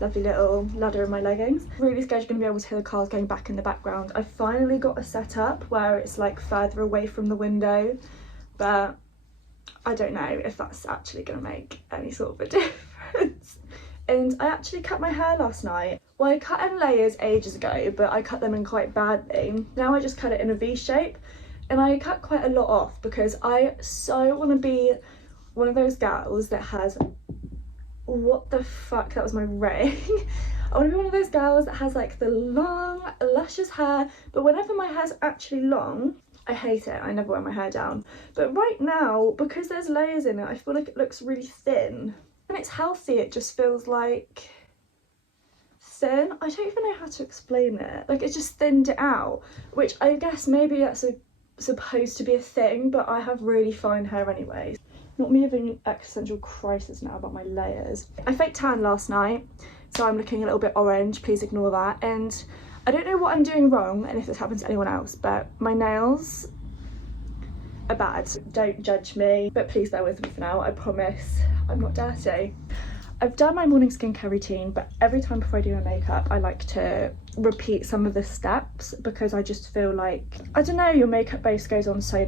lovely little ladder in my leggings. Really scared you're going to be able to hear the cars going back in the background. I finally got a setup where it's like further away from the window, but I don't know if that's actually going to make any sort of a difference. And I actually cut my hair last night. Well, I cut in layers ages ago, but I cut them in quite badly. Now I just cut it in a V shape, and I cut quite a lot off because I so want to be one of those gals that has, what the fuck, that was my ring. I want to be one of those girls that has like the long luscious hair, but whenever my hair's actually long, I hate it. I never wear my hair down. But right now, because there's layers in it, I feel like it looks really thin. When it's healthy, it just feels like thin. I don't even know how to explain it. Like, it just thinned it out, which I guess maybe that's supposed to be a thing, but I have really fine hair anyway. Not me having an existential crisis now about my layers. I faked tan last night, so I'm looking a little bit orange. Please ignore that. And I don't know what I'm doing wrong and if this happens to anyone else, but my nails are bad. Don't judge me, but please bear with me for now. I promise I'm not dirty. I've done my morning skincare routine, but every time before I do my makeup, I like to repeat some of the steps because I just feel like, I don't know, your makeup base goes on so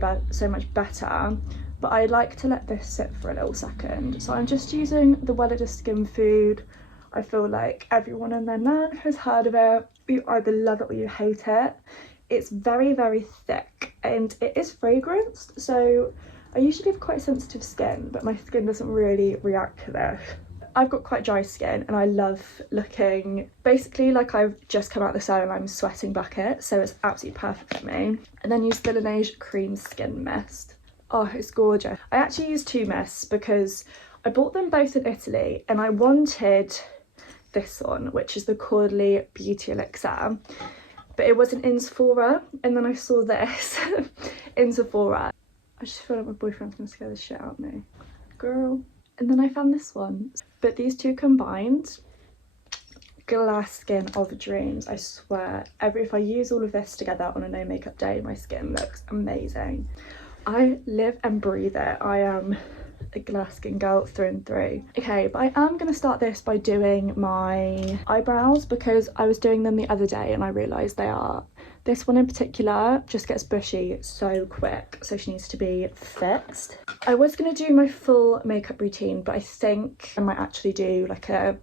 much better, but I like to let this sit for a little second. So I'm just using the Welleda Skin Food. I feel like everyone and their nan has heard of it. You either love it or you hate it. It's very, very thick and it is fragranced. So I usually have quite sensitive skin, but my skin doesn't really react to this. I've got quite dry skin and I love looking basically like I've just come out of the sun and I'm sweating bucket, so it's absolutely perfect for me. And then use the Laneige Cream Skin Mist. Oh, it's gorgeous. I actually used two mists because I bought them both in Italy and I wanted this one, which is the Caudalie Beauty Elixir, but it wasn't in Sephora, and then I saw this in Sephora. I just feel like my boyfriend's gonna scare the shit out of me. Girl. And then I found this one. But these two combined, glass skin of dreams, I swear. If I use all of this together on a no makeup day, my skin looks amazing. I live and breathe it. I am a glass skin girl through and through. Okay, but I am gonna start this by doing my eyebrows because I was doing them the other day and I realised this one in particular just gets bushy so quick, so she needs to be fixed. I was going to do my full makeup routine, but I think I might actually do like a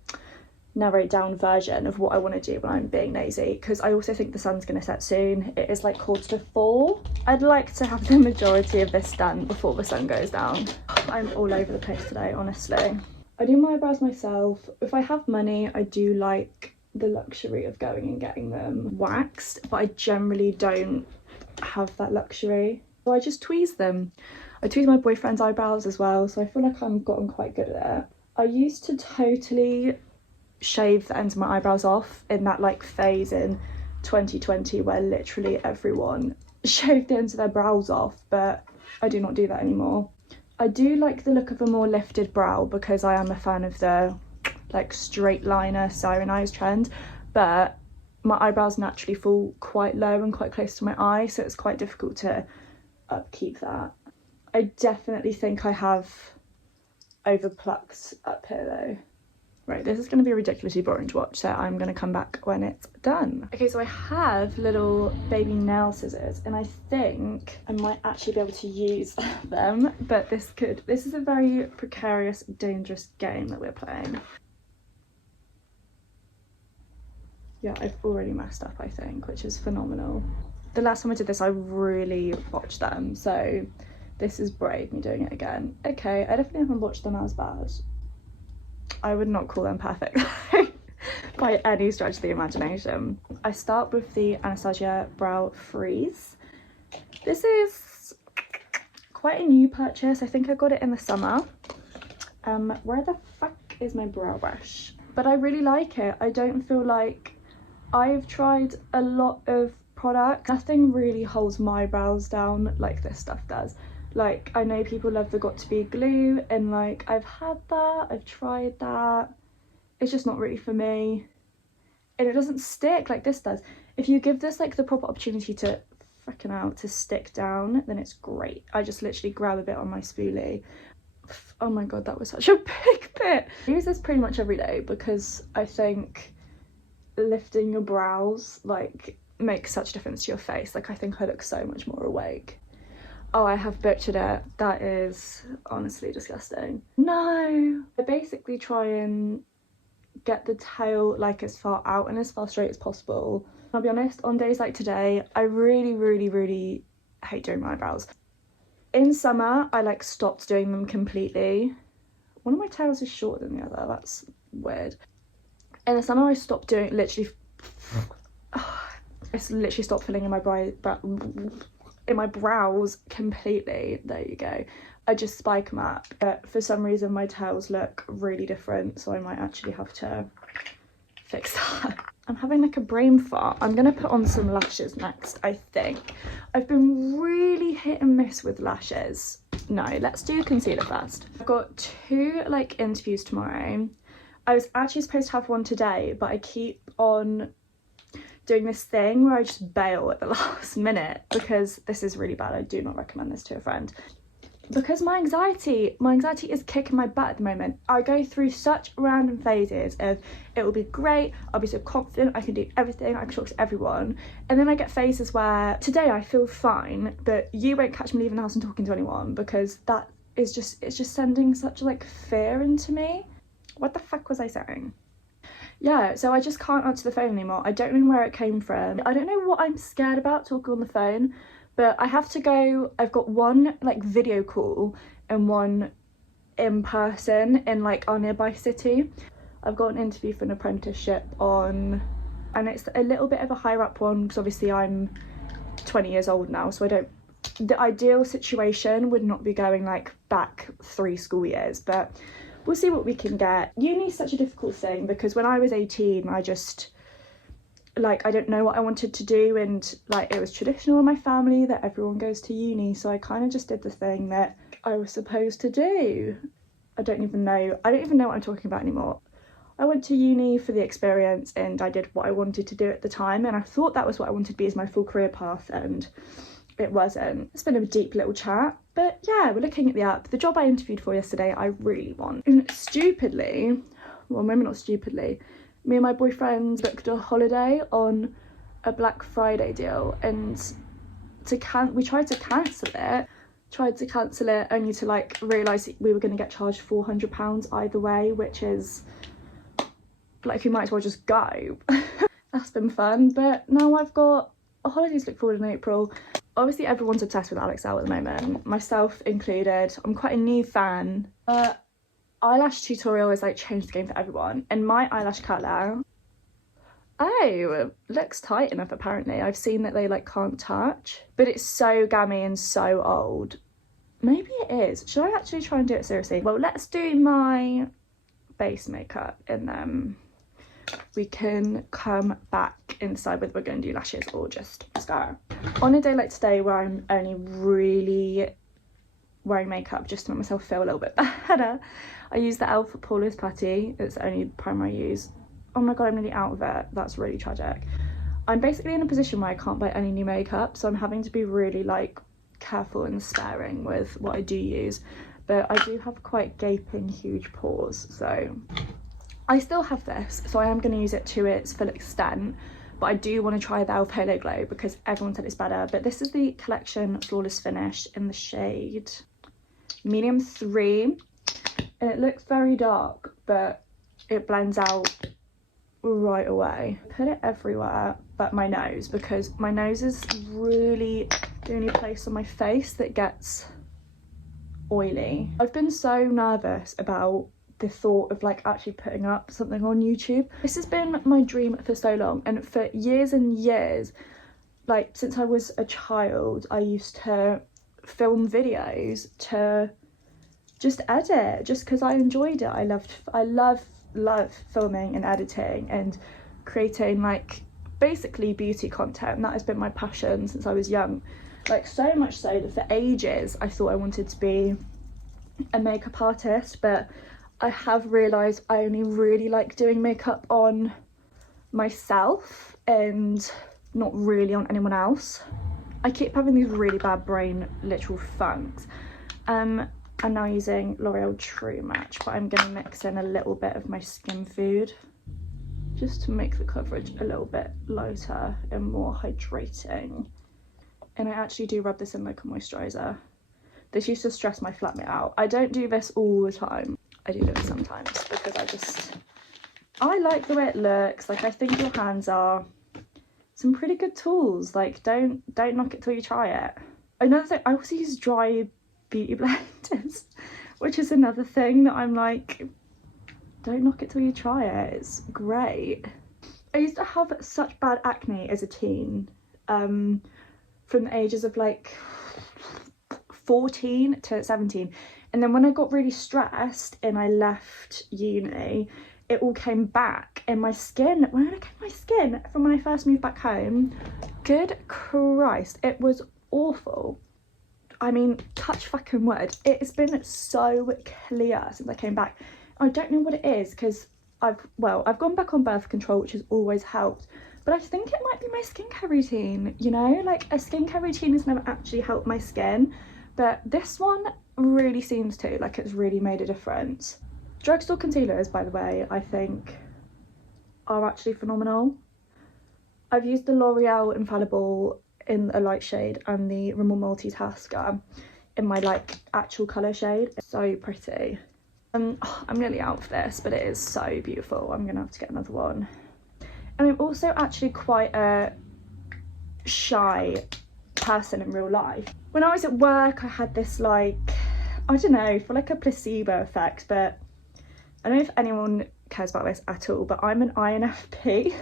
narrowed down version of what I want to do when I'm being nosy, because I also think the sun's going to set soon. It is like 4:45. I'd like to have the majority of this done before the sun goes down. I'm all over the place today, honestly. I do my eyebrows myself. If I have money, I do like the luxury of going and getting them waxed, but I generally don't have that luxury, so I just tweeze them. I tweeze my boyfriend's eyebrows as well, so I feel like I've gotten quite good at it. I used to totally shave the ends of my eyebrows off in that like phase in 2020 where literally everyone shaved the ends of their brows off, but I do not do that anymore. I do like the look of a more lifted brow because I am a fan of the like straight liner siren eyes trend, but my eyebrows naturally fall quite low and quite close to my eye, so it's quite difficult to upkeep that. I definitely think I have over plucked up here though. Right, this is going to be ridiculously boring to watch, so I'm going to come back when it's done. Okay, so I have little baby nail scissors and I think I might actually be able to use them, but this is a very precarious, dangerous game that we're playing. Yeah, I've already messed up, I think, which is phenomenal. The last time I did this, I really botched them, so this is brave, me doing it again. Okay, I definitely haven't botched them as bad. I would not call them perfect by any stretch of the imagination. I start with the Anastasia Brow Freeze. This is quite a new purchase. I think I got it in the summer. Where the fuck is my brow brush? But I really like it. I don't feel like I've tried a lot of products. Nothing really holds my brows down like this stuff does. Like, I know people love the Got2b glue and like I've had that, I've tried that. It's just not really for me. And it doesn't stick like this does. If you give this like the proper opportunity to to stick down, then it's great. I just literally grab a bit on my spoolie. Oh my god, that was such a big it. I use this pretty much every day because I think lifting your brows like makes such a difference to your face. Like I think I look so much more awake. Oh, I have butchered it. That is honestly disgusting. No! I basically try and get the tail like as far out and as far straight as possible. I'll be honest, on days like today, I really hate doing my eyebrows. In summer, I like stopped doing them completely. One of my tails is shorter than the other, that's weird. In the summer, I stopped doing, I literally stopped filling in my brows completely. There you go. I just spike them up, but for some reason my tails look really different, so I might actually have to fix that. I'm having like a brain fart. I'm gonna put on some lashes next, I think. I've been really hit and miss with lashes. No, let's do concealer first. I've got 2 like interviews tomorrow. I was actually supposed to have one today, but I keep on doing this thing where I just bail at the last minute because this is really bad. I do not recommend this to a friend. Because my anxiety is kicking my butt at the moment. I go through such random phases of it will be great, I'll be so confident, I can do everything, I can talk to everyone. And then I get phases where today I feel fine, but you won't catch me leaving the house and talking to anyone because that is just, it's just sending such like fear into me. What the fuck was I saying? Yeah, so I just can't answer the phone anymore. I don't know where it came from. I don't know what I'm scared about talking on the phone. But I have to go, I've got one like video call and one in person in like our nearby city. I've got an interview for an apprenticeship on, and it's a little bit of a higher up one because obviously I'm 20 years old now, so the ideal situation would not be going like back 3 school years, but we'll see what we can get. Uni's such a difficult thing because when I was 18, I just, like, I don't know what I wanted to do, and like it was traditional in my family that everyone goes to uni, so I kind of just did the thing that I was supposed to do. I don't even know what I'm talking about anymore. I went to uni for the experience and I did what I wanted to do at the time, and I thought that was what I wanted to be as my full career path, and it wasn't. It's been a deep little chat, but yeah, we're looking at the app. The job I interviewed for yesterday I really want. And stupidly, well maybe not stupidly, me and my boyfriend booked a holiday on a Black Friday deal, and we tried to cancel it only to like realise we were going to get charged £400 either way, which is like we might as well just go. That's been fun, but now I've got a holiday to look forward in April. Obviously everyone's obsessed with Alex L at the moment, myself included. I'm quite a new fan. Eyelash tutorial is like changed the game for everyone, and my eyelash colour, oh, looks tight enough apparently. I've seen that they like can't touch, but it's so gammy and so old. Maybe it is. Should I actually try and do it seriously? Well, let's do my base makeup and then we can come back and decide whether we're going to do lashes or just mascara. On a day like today where I'm only really wearing makeup just to make myself feel a little bit better, I use the e.l.f. Poreless Putty. It's the only primer I use. Oh my god, I'm nearly out of it. That's really tragic. I'm basically in a position where I can't buy any new makeup, so I'm having to be really like careful and sparing with what I do use, but I do have quite gaping huge pores, so I still have this, so I am going to use it to its full extent. But I do want to try the e.l.f. Halo Glow because everyone said it's better. But this is the Collection Flawless Finish in the shade medium 3, and it looks very dark, but it blends out right away. Put it everywhere but my nose, because my nose is really the only place on my face that gets oily. I've been so nervous about the thought of like actually putting up something on YouTube. This has been my dream for so long, and for years and years, like since I was a child, I used to film videos to just edit just because I enjoyed it. I love filming and editing and creating like basically beauty content, and that has been my passion since I was young. Like so much so that for ages I thought I wanted to be a makeup artist, but I have realised I only really like doing makeup on myself and not really on anyone else. I keep having these really bad brain literal funks. I'm now using L'Oreal True Match, but I'm going to mix in a little bit of my Skin Food just to make the coverage a little bit lighter and more hydrating. And I actually do rub this in like a moisturiser. This used to stress my flatmate out. I don't do this all the time. I do this sometimes because I like the way it looks. Like, I think your hands are some pretty good tools. Like, don't knock it till you try it. Another thing, I also use dry beauty blenders, which is another thing that I'm like, don't knock it till you try it. It's great. I used to have such bad acne as a teen, from the ages of like 14 to 17, and then when I got really stressed and I left uni, it all came back, and my skin, when I look at my skin from when I first moved back home, good Christ, it was awful. I mean, touch fucking wood, it's been so clear since I came back. I don't know what it is, because I've gone back on birth control, which has always helped, but I think it might be my skincare routine, you know? Like, a skincare routine has never actually helped my skin, but this one really seems to, like, it's really made a difference. Drugstore concealers, by the way, I think are actually phenomenal. I've used the L'Oreal Infallible in a light shade and the Rimmel Multitasker in my like actual colour shade. It's so pretty. I'm nearly out of this, but it is so beautiful. I'm gonna have to get another one. And I'm also actually quite a shy person in real life. When I was at work, I had this like, I don't know, for like a placebo effect, but I don't know if anyone cares about this at all, but I'm an INFP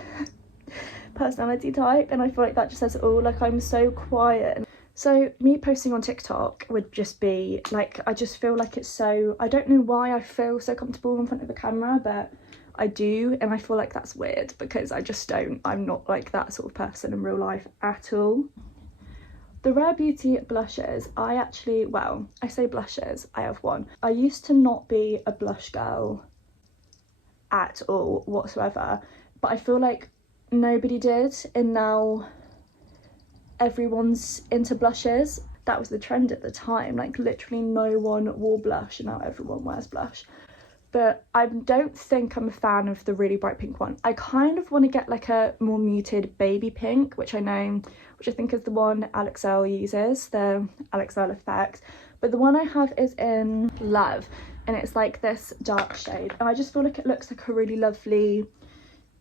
personality type, and I feel like that just says it all. Like, I'm so quiet. So me posting on TikTok would just be like, I just feel like it's so, I don't know why I feel so comfortable in front of the camera, but I do, and I feel like that's weird because I just don't, I'm not like that sort of person in real life at all. The Rare Beauty blushes, I actually, well, I say blushes, I have one. I used to not be a blush girl at all whatsoever, but I feel like nobody did, and now everyone's into blushes. That was the trend at the time, like literally no one wore blush, and now everyone wears blush. But I don't think I'm a fan of the really bright pink one. I kind of want to get like a more muted baby pink, which I think is the one Alex Earl uses, the Alex Earl effect. But the one I have is in Love, and it's like this dark shade, and I just feel like it looks like a really lovely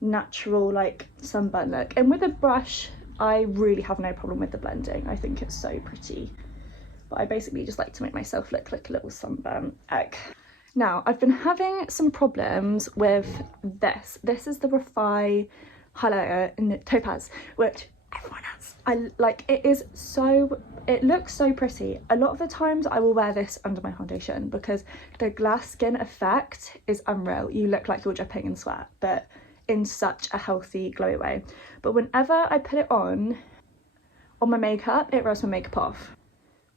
natural like sunburn look. And with a brush, I really have no problem with the blending. I think it's so pretty, but I basically just like to make myself look like a little sunburn egg. Now, I've been having some problems with this. This is the Refi highlighter in the Topaz, which everyone has. I like, it looks so pretty. A lot of the times I will wear this under my foundation because the glass skin effect is unreal. You look like you're dripping in sweat, but in such a healthy, glowy way. But whenever I put it on my makeup, it rubs my makeup off.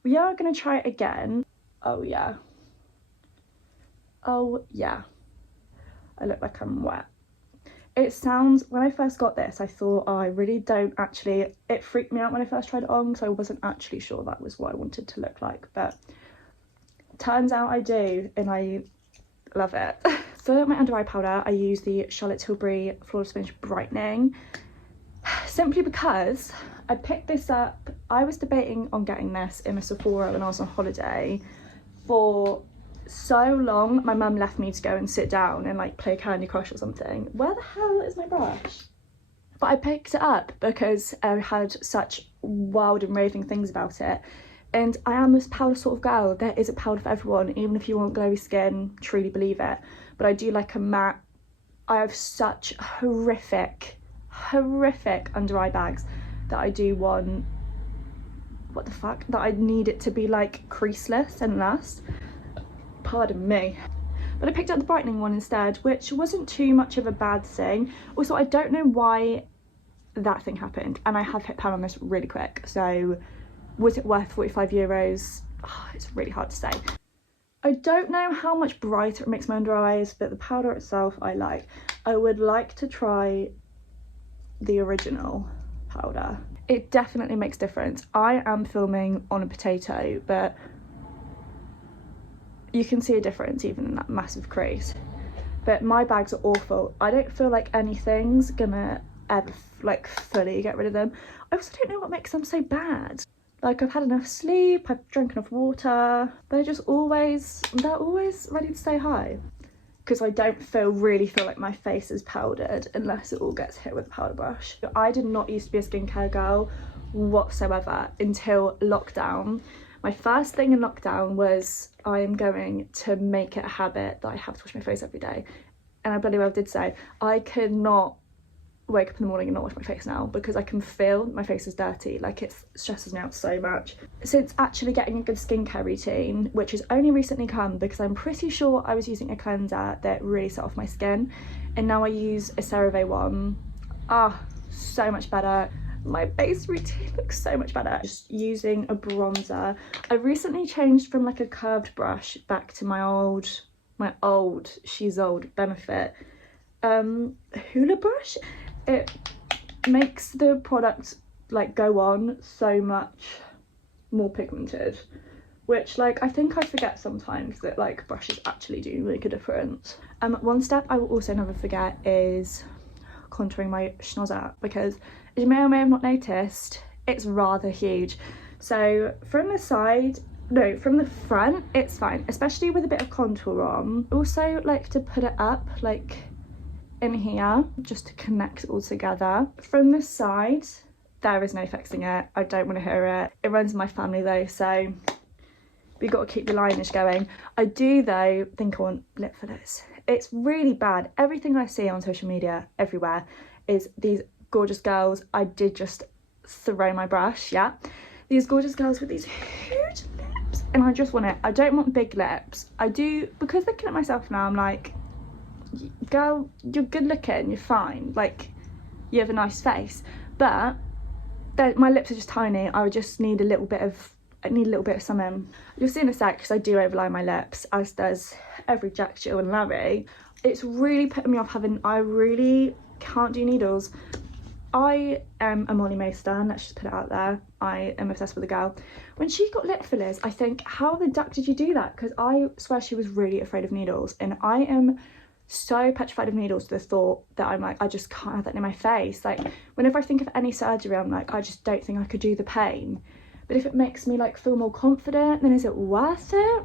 We are gonna try it again. Oh yeah. Oh yeah, I look like I'm wet. It sounds, when I first got this, I thought, oh, I really don't actually, it freaked me out when I first tried it on, because I wasn't actually sure that was what I wanted to look like, but turns out I do, and I love it. For my under eye powder, I use the Charlotte Tilbury Flawless Finish Brightening, simply because I picked this up. I was debating on getting this in a Sephora when I was on holiday for so long. My mum left me to go and sit down and like play Candy Crush or something. Where the hell is my brush? But I picked it up because I had such wild and raving things about it, and I am this powder sort of girl. There is a powder for everyone, even if you want glowy skin, truly believe it. But I do like a matte. I have such horrific under eye bags that I do want, what the fuck, that I need it to be like creaseless and last. Pardon me. But I picked up the brightening one instead, which wasn't too much of a bad thing. Also, I don't know why that thing happened, and I have hit pan on this really quick, so was it worth €45? Oh, it's really hard to say. I don't know how much brighter it makes my under eyes, but the powder itself I like. I would like to try the original powder. It definitely makes a difference. I am filming on a potato, but you can see a difference even in that massive crease. But my bags are awful. I don't feel like anything's gonna ever like fully get rid of them. I also don't know what makes them so bad. Like, I've had enough sleep, I've drank enough water. They're always ready to say hi. Because I don't really feel like my face is powdered unless it all gets hit with a powder brush. I did not used to be a skincare girl whatsoever until lockdown. My first thing in lockdown was I am going to make it a habit that I have to wash my face every day. And I bloody well did so. I could not wake up in the morning and not wash my face now because I can feel my face is dirty. Like, it stresses me out so much. Since actually getting a good skincare routine, which has only recently come because I'm pretty sure I was using a cleanser that really set off my skin, and now I use a CeraVe one. So much better. My base routine looks so much better. Just using a bronzer. I recently changed from like a curved brush back to my old she's old Benefit hula brush. It makes the product like go on so much more pigmented, which like I think I forget sometimes that like brushes actually do make a difference. One step I will also never forget is contouring my schnozzer, because as you may or may have not noticed, it's rather huge. So from the front it's fine, especially with a bit of contour on. Also like to put it up like in here just to connect it all together. From the side there is no fixing it. I don't want to hear it. It runs in my family though, so we got to keep the lineage going. I do though think I want lip fillers. It's really bad. Everything I see on social media everywhere is these gorgeous girls. I did just throw my brush, yeah, these gorgeous girls with these huge lips, and I just want it. I don't want big lips. I do, because looking at myself now I'm like, girl, you're good looking, you're fine, like you have a nice face, but my lips are just tiny. I would just need a little bit of something. You'll see in a sec because I do overline my lips, as does every Jack, Jill and Larry. It's really putting me off I really can't do needles. I am a Molly May stan, let's just put it out there. I am obsessed with the girl. When she got lip fillers, I think, how the duck did you do that? Because I swear she was really afraid of needles, and I am so petrified of needles to the thought that I'm like, I just can't have that in my face. Like, whenever I think of any surgery, I'm like, I just don't think I could do the pain. But if it makes me like feel more confident, then is it worth it?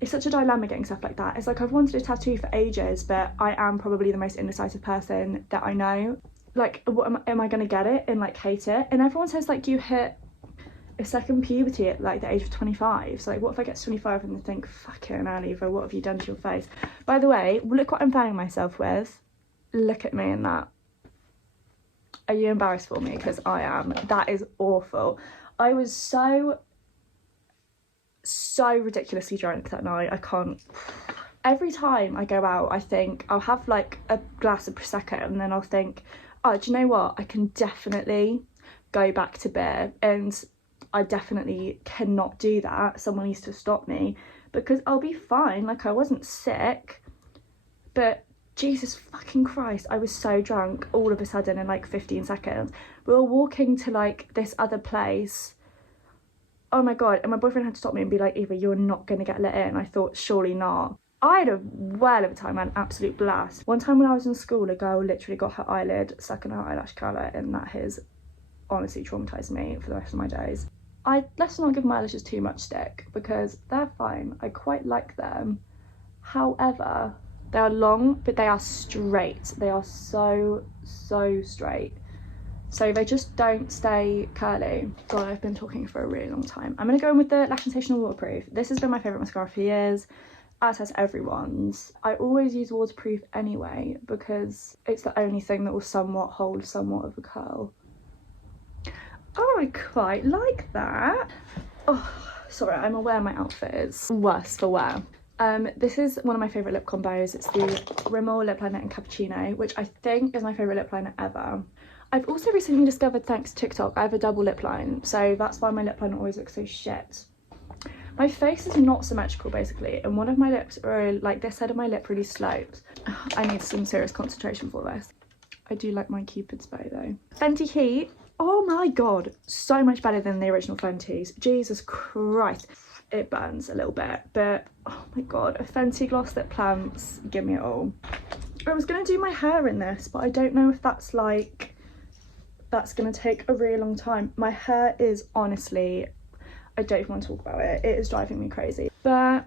It's such a dilemma getting stuff like that. It's like, I've wanted a tattoo for ages, but I am probably the most indecisive person that I know. Like, what am I gonna get it and like hate it? And everyone says like you hit a second puberty at like the age of 25. So like, what if I get to 25 and think, fucking hell, Eva, what have you done to your face? By the way, look what I'm fanning myself with. Look at me in that. Are you embarrassed for me? Because I am. That is awful. I was so ridiculously drunk that night. I can't. Every time I go out, I think I'll have like a glass of Prosecco, and then I'll think, oh, do you know what? I can definitely go back to beer, and I definitely cannot do that. Someone needs to stop me, because I'll be fine. Like, I wasn't sick, but Jesus fucking Christ, I was so drunk all of a sudden in like 15 seconds. We were walking to like this other place. Oh my God. And my boyfriend had to stop me and be like, Eva, you're not going to get let in. I thought, surely not. I had a well of a time, an absolute blast. One time when I was in school, a girl literally got her eyelid stuck in her eyelash curler, and that has honestly traumatised me for the rest of my days. Let's not give my eyelashes too much stick, because they're fine. I quite like them. However, they are long, but they are straight. They are so straight. So they just don't stay curly. God, I've been talking for a really long time. I'm gonna go in with the Lash Sensational Waterproof. This has been my favourite mascara for years, as has everyone's. I always use waterproof anyway, because it's the only thing that will hold somewhat of a curl. Oh, I quite like that. Oh, sorry, I'm aware my outfit is worse for wear. This is one of my favourite lip combos. It's the Rimmel lip liner in Cappuccino, which I think is my favourite lip liner ever. I've also recently discovered, thanks to TikTok, I have a double lip line, so that's why my lip liner always looks so shit. My face is not symmetrical basically, and one of my lips are like, this side of my lip really slopes. I need some serious concentration for this. I do like my Cupid's bow though. Fenty Heat. Oh my God, so much better than the original Fenty's. Jesus Christ. it burns a little bit, but oh my god, a Fenty gloss that plants, give me it all. I was gonna do my hair in this, but I don't know if that's like, that's gonna take a really long time. My hair is honestly, I don't even want to talk about it. It is driving me crazy. But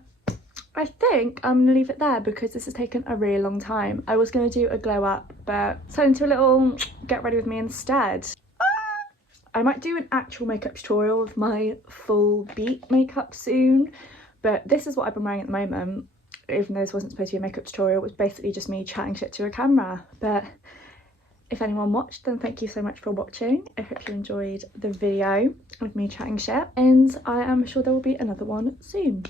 I think I'm gonna leave it there because this has taken a really long time. I was gonna do a glow up, but turned into a little get ready with me instead. I might do an actual makeup tutorial of my full beat makeup soon, but this is what I've been wearing at the moment. Even though this wasn't supposed to be a makeup tutorial, it was basically just me chatting shit to a camera. But if anyone watched, then thank you so much for watching. I hope you enjoyed the video of me chatting shit, and I am sure there will be another one soon.